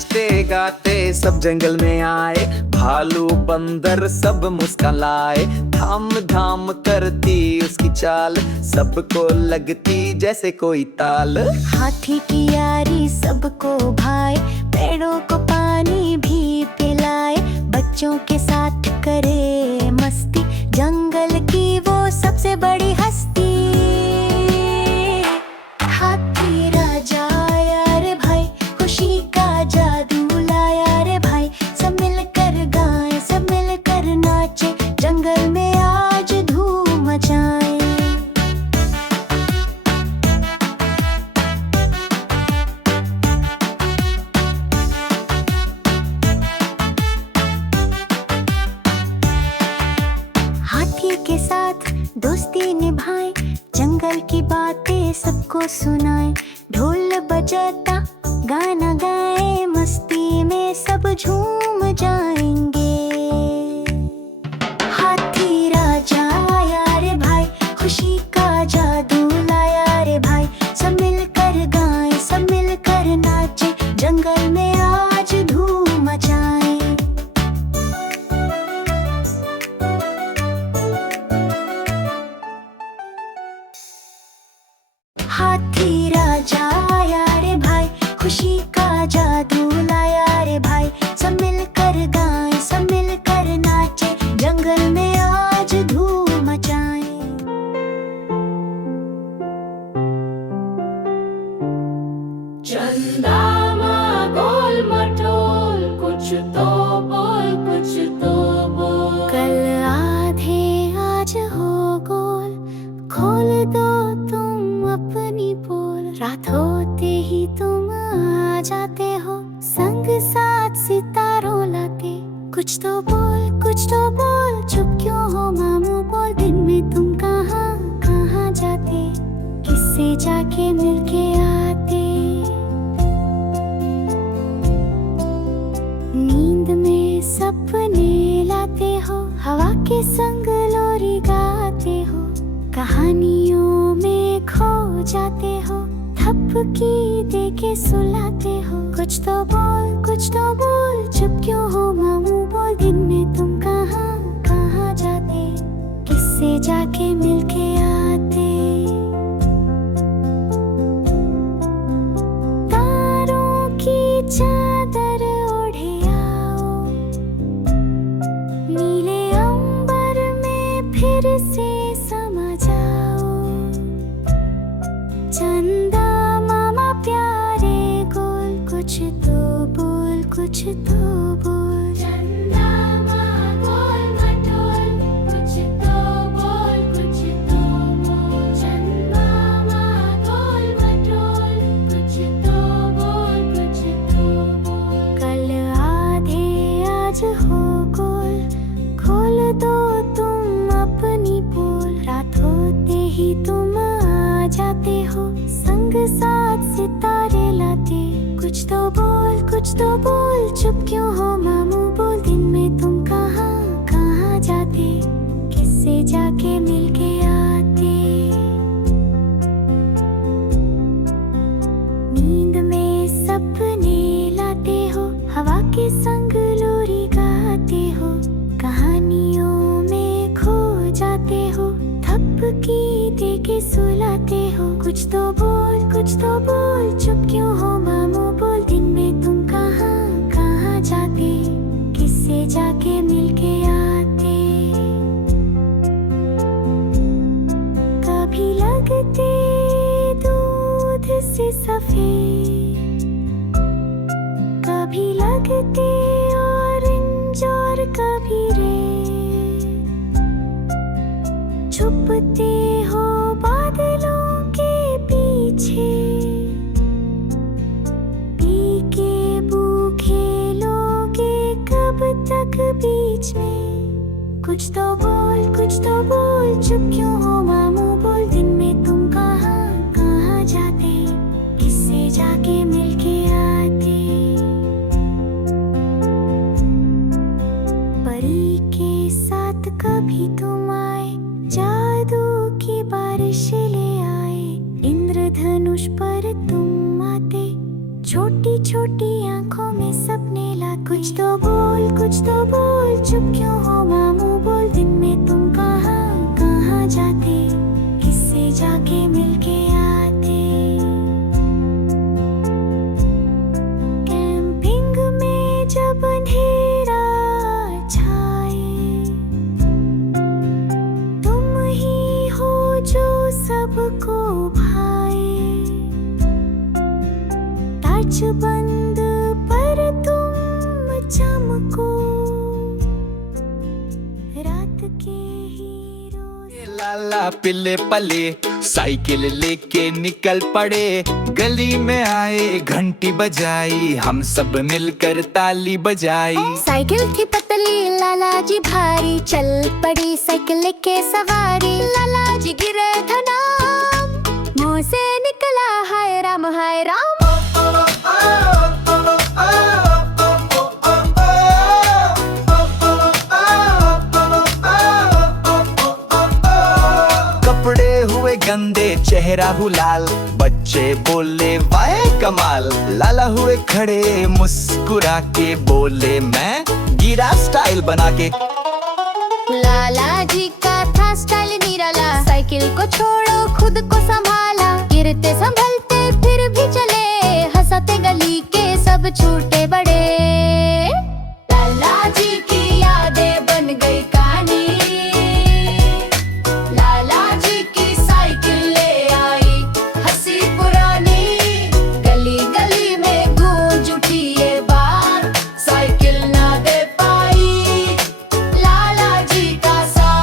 नाचते गाते सब जंगल में आए, भालू बंदर सब मुस्कान लाए। धाम धाम करती उसकी चाल, सबको लगती जैसे कोई ताल। हाथी की यारी सबको भाए, पेड़ों को पानी भी पिलाए। बच्चों के साथ करे मस्ती, जंगल की वो सबसे बड़ी हस्ती। हाथी राजा आया रे भाई, खुशी का जादू लाया रे भाई। सब मिलकर गाएं, सब मिलकर नाचे, जंगल में आज धूम मचाएं। हाथी के साथ दोस्ती निभाएं, जंगल की बातें सबको सुनाएं। ढोल बजाता गाना गाएं, मस्ती में सब झूम जाएंगे। हाथी राजा आया रे भाई, खुशी का जादू लाया रे भाई। सब मिलकर गाएं, सब मिलकर नाचे, जंगल में आज धूम मचाएं। हाथी राजा आया रे भाई, खुशी का जादू लाया रे भाई। सब मिलकर गाएं, सब मिलकर नाचे, जंगल में आज धूम मचाएं। चंदा माँ गोल मटोल, कुछ तो बोल, कुछ तो बोल। कल आधे आज हो गोल, खोल दो तुम अपनी पोल। रात होते ही तुम आ जाते हो, संग साथ सितारों लाते। कुछ तो बोल, कुछ तो बोल, चुप क्यों हो मामू बोल। दिन में तुम कहाँ कहाँ जाते, किससे जाके मिलके आते। नींद में सपने लाते हो, हवा के संग लोरी गाते हो। कहानियों में खो जाते हो, थपकी दे के सुलाते हो। कुछ तो बोल, कुछ तो बोल, चुप क्यों हो मामू बोल। दिन में तुम कहाँ कहाँ जाते, किससे जाके मिलके आते। तारों की चादर ओढ़े आओ, नीले अंबर में फिर से समा जाओ। चंदा मामा प्यारे गोल, कुछ तो बोल, कुछ तो बोल। चंदा माँ गोल मटोल, कुछ तो बोल, कुछ तो बोल। चंदा माँ गोल मटोल, कुछ तो बोल, कुछ तो बोल। कल आधे आज हो गोल, खोल दो तुम अपनी पोल। रात होते ही तुम आ जाते हो, संग साथ सितारे लाते। कुछ तो बोल, कुछ तो बोल, चुप क्यों हो मामू बोल। दिन में तुम कहाँ कहाँ जाते, किससे जाके मिलके आते। नींद में सपने लाते हो, हवा के संग लोरी गाते हो। कहानियों में खो जाते हो, थपकी दे के सुलाते हो। कुछ तो बोल, कुछ तो बोल, चुप क्यों हो मामू बोल। दिन में तुम कहाँ कहाँ जाते, किससे जाके मिलके आते। कभी लगते दूध से सफेद, कभी लगते ऑरेंज और कभी रेड। छुपते हो बादलों के पीछे, पी के भूखे लोगे कब तक बीच में। कुछ तो बोल, कुछ तो बोल, चुप क्यों हो मामू बोल। दिन में तुम कहाँ कहाँ जाते, किससे जाके मिलके आते। परी के साथ कभी तुम आए, जादू की बारिश ले आए। इंद्रधनुष पर तुम आते, छोटी छोटी आंखों में कुछ तो बोल, चुप क्यों हो मामू बोल। दिन में तुम कहाँ कहाँ जाते, किससे जाके मिलके आते। कैंपिंग में जब अंधेरा छाए, तुम ही हो जो सबको भाए। टच बंद पर तुम चमको, रात के हीरो। लाला पिले पले साइकिल लेके निकल पड़े। गली में आए घंटी बजाई, हम सब मिलकर ताली बजाई। साइकिल थी पतली लाला जी भारी, चल पड़ी साइकिल के सवारी। लाला जी गिरे धनाम, मुंह से निकला हाय राम हाय राम। कपड़े हुए गंदे चेहरा हुलाल, बच्चे बोले वाह कमाल। लाला हुए खड़े मुस्कुरा के बोले मैं गिरा स्टाइल बना के। लाला जी का था स्टाइल निराला, साइकिल को छोड़ो खुद को संभाला। गिरते संभलते फिर भी चले, हंसते गली के सब छोटे बड़े। लाला जी की यादें बन गई कहानी, लाला जी की साइकिल ले आई हंसी पुरानी। गली गली में गूंज उठी ये बात, साइकिल ना दे पाई लाला जी का साथ।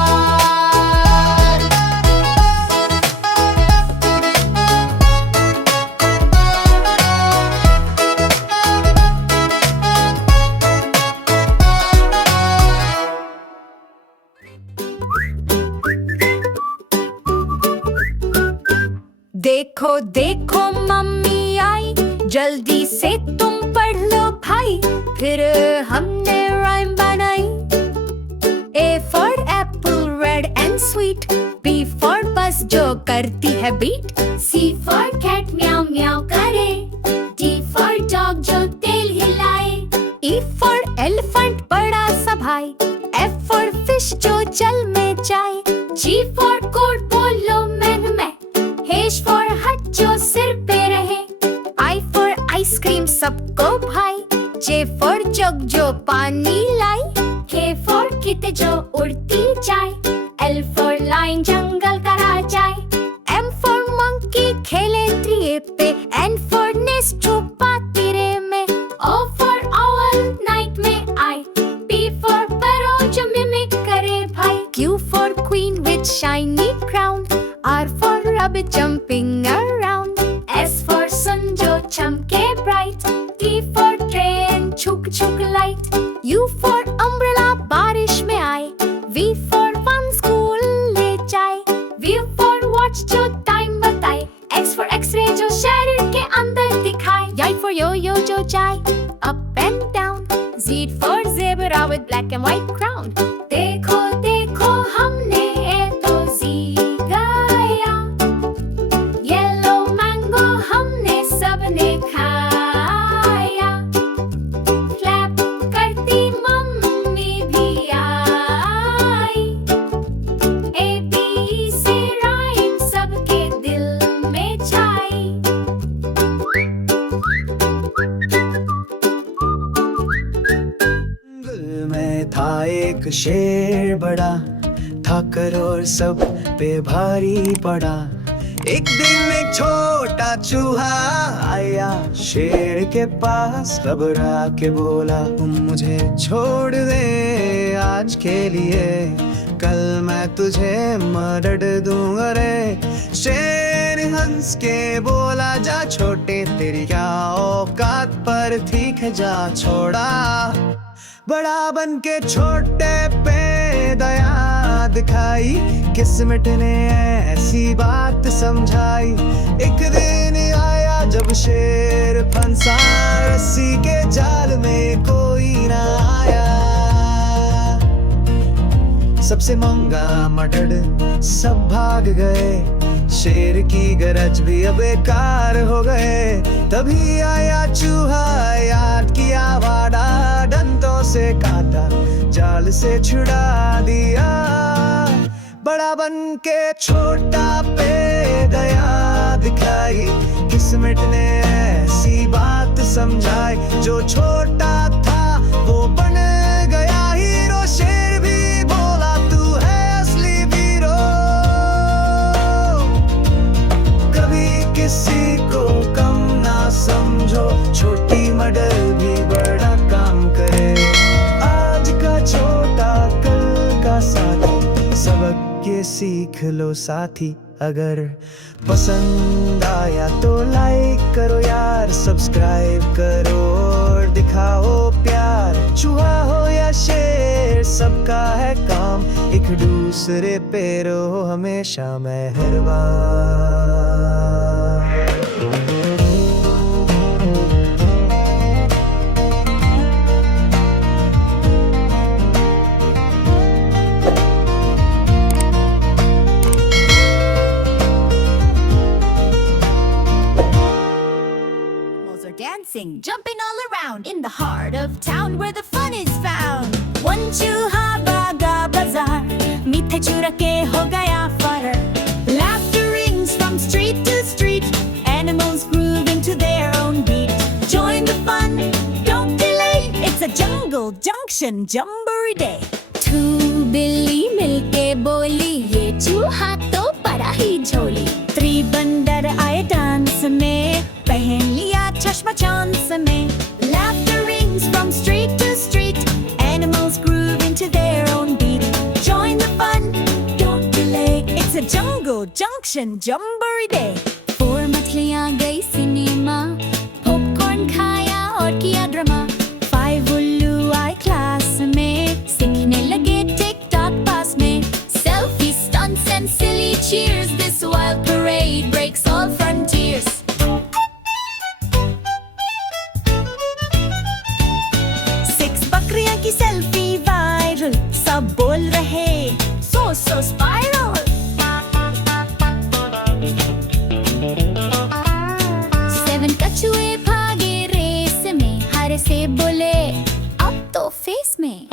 देखो देखो मम्मी आई, जल्दी से तुम पढ़ लो भाई। फिर हमने राइम बनाई। A for apple red and sweet, B for bus जो करती है बीट। C for cat म्याऊ म्याऊ करे, D for dog जो तेल हिलाए। E for elephant बड़ा सा भाई, F for fish जो जल में जाए। G for coat बोलो मैन मैं, H for hut जो सिर पे रहे। I for आइसक्रीम सबको भाई, J for जग जो पानी लाई। K for किते जो उड़ती जाए, L for लाइन जंगल का राजा। M for monkey खेले ट्री पे, N for nest छुपा तिरे में। O for owl नाइट में आए, P for parrot जो मिमिक करे भाई। Q for queen with shiny crown, R for rabbit jumping around। S for sun जो चमके bright, T for train छुक छुक light। U for umbrella बारिश में आए, V for fun school ले जाए। V for watch जो टाइम बताए, X for x-ray जो शरीर के अंदर दिखाए। Y for yo-yo जो जाए up and down, Z for zebra with black and white crown। देखो देखो हमने A तो Z गाया, येलो मैंगो हमने सबने खाया। क्लैप करती मम्मी भी आई, A B से राइम सबके दिल में छाई। जंगल में था एक शेर बड़ा, था करोड़ सब पे भारी पड़ा। एक दिन एक छोटा चूहा आया शेर के पास, घबरा के बोला तुम मुझे छोड़ दे आज के लिए, कल मैं तुझे मरड़ दूंगा रे। शेर हंस के बोला जा छोटे तेरी क्या औकात पर ठीक है जा छोड़ा। बड़ा बन के छोटे पे दया दिखाई, किस्मत ने ऐसी बात समझाई। एक दिन आया जब शेर फंसा, रस्सी के जाल में कोई ना आया। सबसे महंगा मटड़ सब भाग गए, शेर की गरज भी अब बेकार हो गए। तभी आया चूहा याद किया वादा, डन काटा, जाल से छुड़ा दिया। बड़ा बन के छोटा पे दया दिखाई, किस्मत ने ऐसी बात समझाई। जो छोटा था वो बन गया हीरो, शेर भी बोला तू है असली हीरो। कभी किसी को कम ना समझो, छोटी मडल भी बड़ा काम करे। आज का छोटा कल का साथी, सबक ये सीख लो साथी। अगर पसंद आया तो लाइक करो यार, सब्सक्राइब करो और दिखाओ प्यार। चूहा हो या शेर सबका है काम, एक दूसरे पे रहो हमेशा मेहरबान। Dancing, jumping all around in the heart of town where the fun is found. One चूहा भागा बाजार, मीठे चूरा के हो गया फरार. Laughter rings from street to street, animals grooving to their own beat. Join the fun, don't delay, it's a jungle junction jamboree day. Two बिल्ली मिलके बोली, ये चूहा तो बड़ा ही झोली. Three बंदर आए डांस में, पहन लिया चश्मा चांस में. Laughter rings from street to street, animals grooving to their own beat. Join the fun, don't delay, it's a jungle junction jamboree day. Four मछलियाँ गई सिनेमा, पॉपकॉर्न खाया और किया ड्रामा. Five उल्लू आए क्लास में, सीखने लगे टिक-टॉक पास में. Selfie stunts and silly cheers, this wild parade breaks all frontiers. की सेल्फी वायरल, सब बोल रहे so spiral. Seven कछुए भागे रेस में, हर से बोले अब तो फेस में.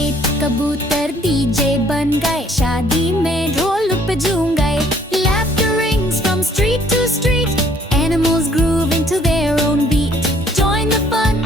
Eight कबूतर डीजे बन गए, शादी में ढोल पे झूम गए. Laughter rings from street to street, animals grooving to their own beat. Join the fun,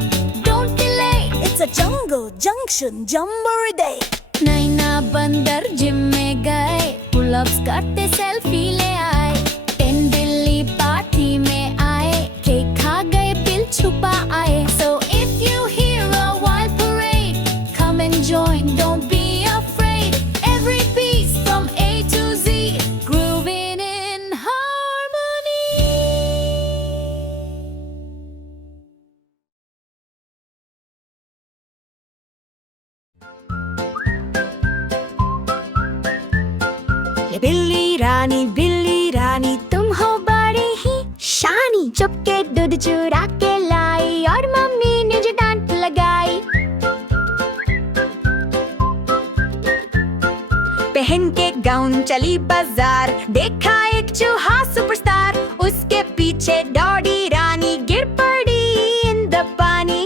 don't delay, it's a jungle junction jamboree day. नैना बंदर जिम में गए, पुल-अप्स करते सेल्फी ले आए. 10 बिल्ली पार्टी में आए, केक खा गए बिल छुपा आए. So if you hear a wild parade, come and join, don't be afraid. Every piece from A to Z, grooving in harmony. बिल्ली रानी तुम हो बड़ी ही शानी. चुपके दूध चुरा के लाई और मम्मी ने जो डांट लगाई. पहन के गाउन चली बाजार, देखा एक चूहा सुपरस्टार. उसके पीछे दौड़ी रानी, गिर पड़ी इन द पानी.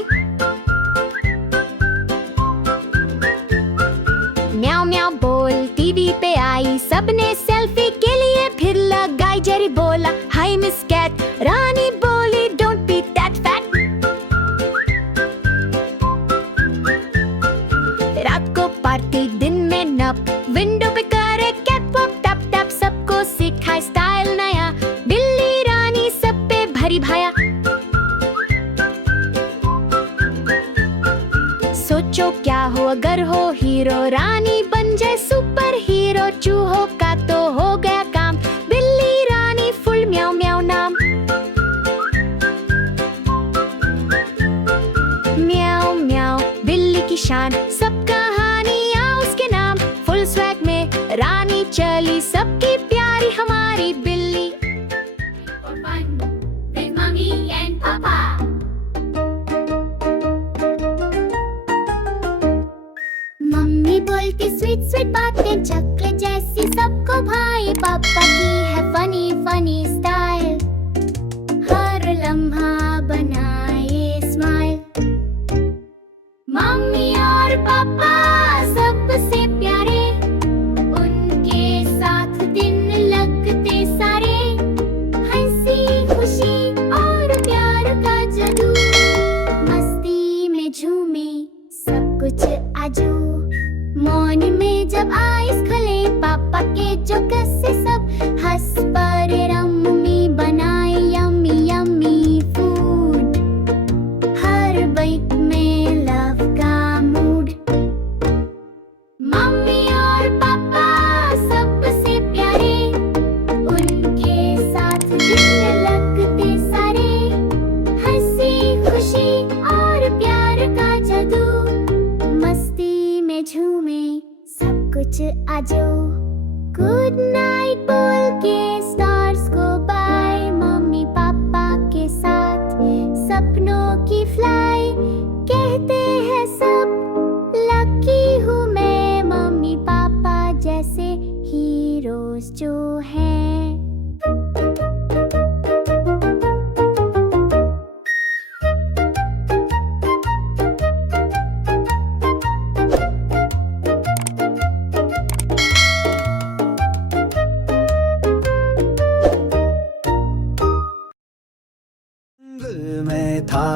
म्याऊ म्याऊ बोल टीवी पे आई, सबने सेल्फी के लिए फिर लगाई. जेरी बोला हाय मिस कैट, रानी बोली डोंट बी दैट फैट. रात को पार्टी दिन में नप, विंडो पे करे कैट वॉक टप टप. सबको सिखाए स्टाइल नया,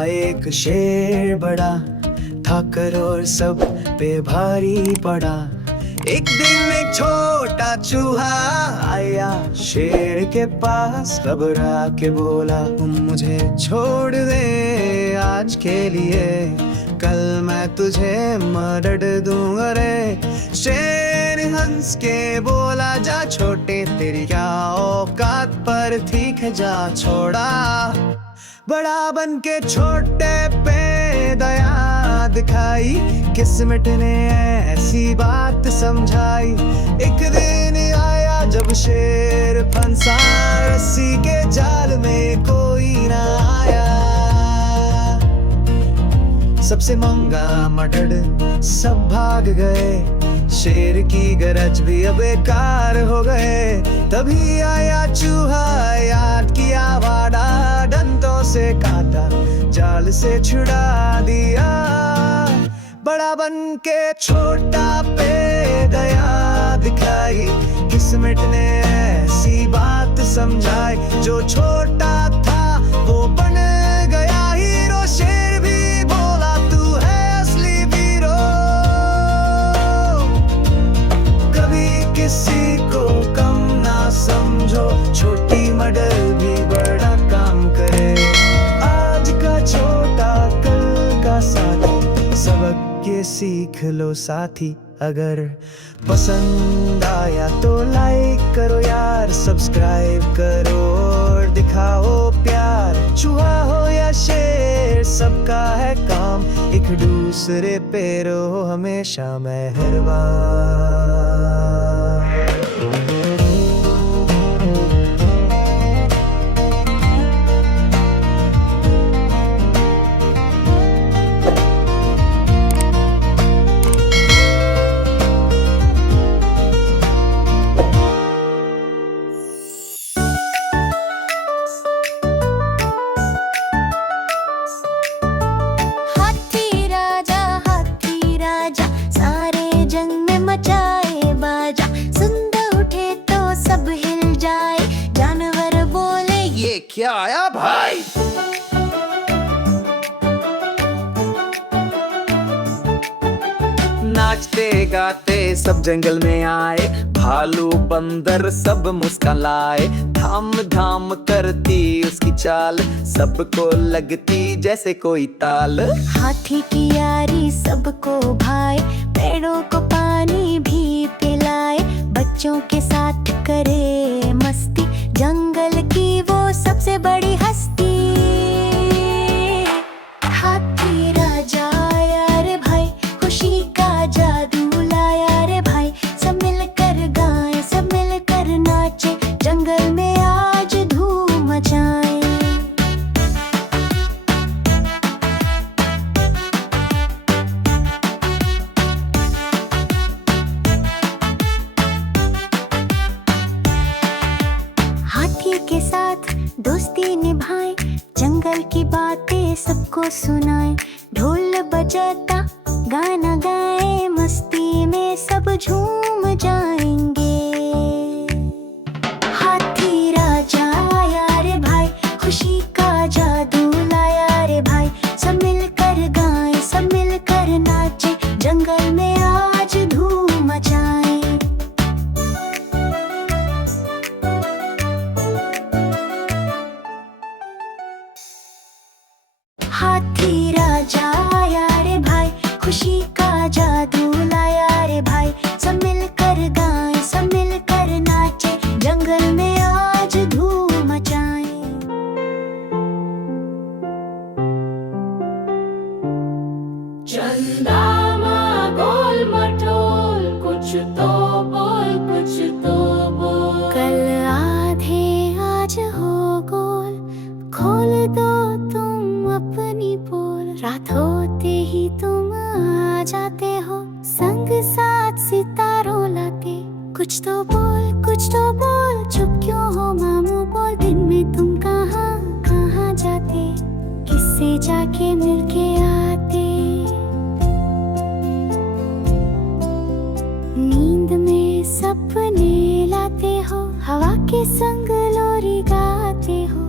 एक शेर बड़ा था करोड़ सब पे भारी पड़ा। एक दिन एक छोटा चूहा आया शेर के पास, घबरा के बोला तुम मुझे छोड़ दे आज के लिए, कल मैं तुझे मरड़ दूंगा रे। शेर हंस के बोला जा छोटे तेरी क्या औकात, पर ठीक है जा छोड़ा। बड़ा बन के छोटे पे दया दिखाई, किस्मत ने ऐसी बात समझाई। एक दिन आया जब शेर फंसा रस्सी के जाल में, कोई ना आया। सबसे महंगा मटड़ सब भाग गए, शेर की गरज भी अब बेकार हो गए। तभी आया चूहा याद किया वादा, डंडों से काटा जाल से छुड़ा दिया। बड़ा बन के छोटा पे दया दिखाई, किस्मत ने ऐसी बात समझाई। जो छोटा था वो बन गया हीरो, शेर भी बोला तू है असली हीरो। कभी किसी को कम ना समझो, छोटी मडर भी बड़ा काम करे। आज का छोटा कल का साथी, सबक ये सीख लो साथी। अगर पसंद आया तो लाइक करो यार, सब्सक्राइब करो और दिखाओ प्यार। चूहा हो या शेर सबका है काम, एक दूसरे पे रहो हमेशा मेहरबान। हाथी राजा सारे जंग में मचाए बाजा, सुंदर उठे तो सब हिल जाए, जानवर बोले ये क्या आया भाई। नाचते गाते सब जंगल में आए, भालू बंदर सब मुस्कान लाए। धाम धाम करती उसकी चाल, सबको लगती जैसे कोई ताल। हाथी की यारी सबको भाए, पेड़ों को पानी भी पिलाए, बच्चों के साथ करे मस्ती, जंगल की वो सबसे बड़ी हस्ती। हाथी राजा आया रे भाई, खुशी का जादू लाया रे भाई, सब मिलकर गाएं सब मिलकर नाचे, जंगल में आज धूम मचाएं। हाथी के साथ दोस्ती निभाएं, जंगल की बातें सबको सुनाएं, ढोल बजाता गाना गाएं, मस्ती में सब झूम जाएंगे। हाथी राजा आया रे भाई, खुशी का जादू लाया रे भाई, सब मिलकर गाएं सब मिलकर नाचे, जंगल में आज धूम मचाएं। हाथी राजा आया रे भाई, खुशी का जादू लाया रे भाई, सब मिलकर गाएं सब मिलकर नाचे, जंगल में आज धूम मचाएं। चंदा माँ गोल मटोल, कुछ तो बोल कुछ तो बोल। कल आधे आज हो गोल, खोल दो तुम अपनी पोल, रात होते ही तुम आ जाते हो, संग साथ सितारों लाते। कुछ तो बोल चुप क्यों हो मामू बोल, दिन में तुम कहाँ कहाँ जाते, किससे जाके मिलके आते। नींद में सपने लाते हो, हवा के संग लोरी गाते हो,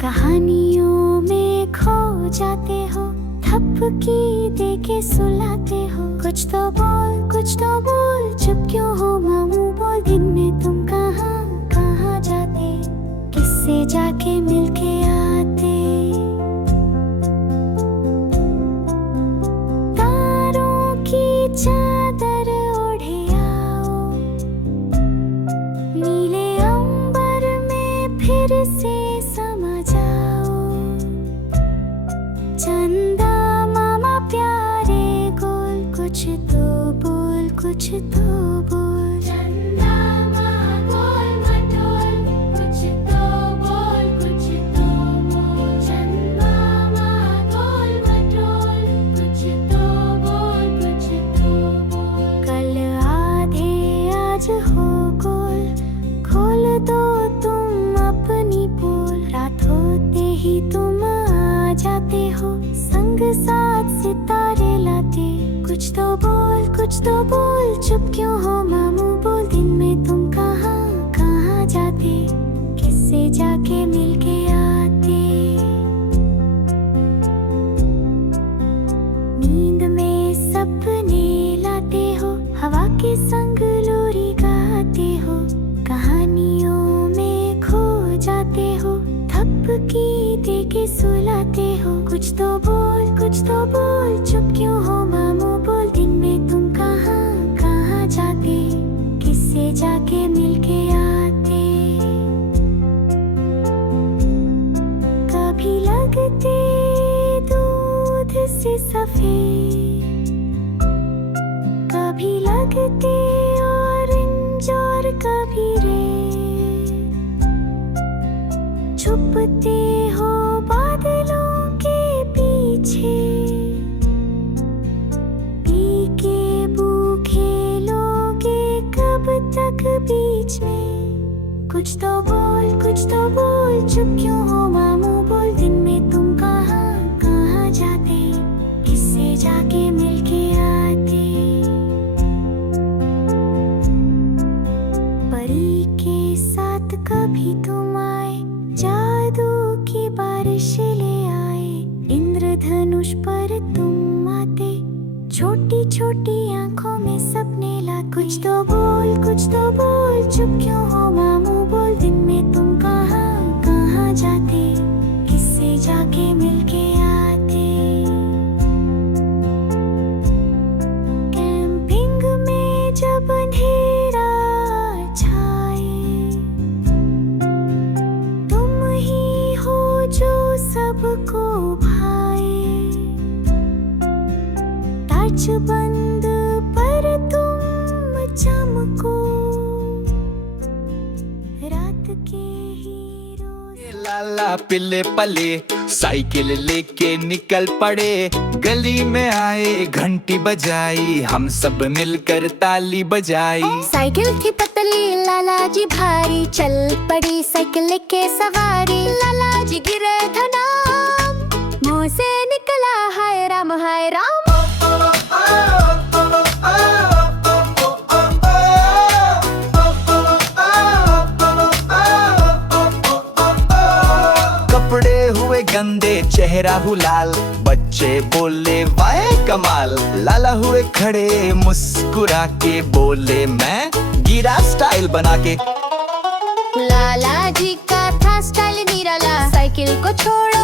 कहानियों में खो जाते थपकी दे के सुलाते हो। कुछ तो बोल, चुप क्यों हो मामू बोल। दिन में तुम कहाँ जाते, किससे जाके मिलके आते। तारों की चादर ओढ़े आओ, नीले अंबर में फिर से समा जाओ। चंदा मामा प्यारे गोल, कुछ तो बोल, कुछ तो बोल। चंदा मामा गोल मटोल, कुछ तो बोल, कुछ तो बोल। चंदा मामा गोल मटोल, कुछ तो बोल, कुछ तो बोल। कल आधे आज हो गोल, खोल दो तुम अपनी पोल। रात होते ही तुम आ जाते हो, संग साथ सितारे लाते। कुछ तो बोल, चुप क्यों हो मामू बोल। दिन में तुम कहाँ जाते, किससे जाके मिलके आते। नींद में सपने लाते हो, हवा के संग लोरी गाते हो। कहानियों में खो जाते हो, थपकी दे के सुलाते हो। कुछ तो बोल, चुप क्यों हो मामू बोल। दिन में तुम कहाँ जाते, किससे जाके मिलके आते। कभी लगते दूध से सफेद, कभी लगते ऑरेंज और कभी रेड। छुपते हो बादलों के पीछे, पी के भूखे लोगे कब तक बीच में। कुछ तो बोल, चुप क्यों हो मामू बोल। दिन में तुम कहाँ जाते, किससे जाके मिलके आते। परी के साथ कभी तुम आए, जादू की बारिश ले आए। इंद्रधनुष पर तुम आते, छोटी छोटी आंखों में सपने ला। कुछ तो बोल, चुप क्यों हो मामू बोल। दिन में तुम कहाँ जाते, किससे जाके मिलके आते। कैंपिंग में जब अंधेरा छाए, तुम ही हो जो सबको भाए। टॉर्च बंद पर तुम चमको, रात के हीरो। लाला पिल्ले पले साइकिल लेके निकल पड़े। गली में आए घंटी बजाई, हम सब मिलकर ताली बजाई। साइकिल थी पतली लाला जी भारी, चल पड़ी साइकिल के सवारी। लाला जी गिरे धनाम, मुंह से निकला हाय राम हाय राम। कपड़े हुए गंदे चेहरा हुलाल, बच्चे बोले वाह कमाल। लाला हुए खड़े मुस्कुरा के बोले मैं गिरा स्टाइल बना के। लाला जी का था स्टाइल निराला, साइकिल को छोड़ा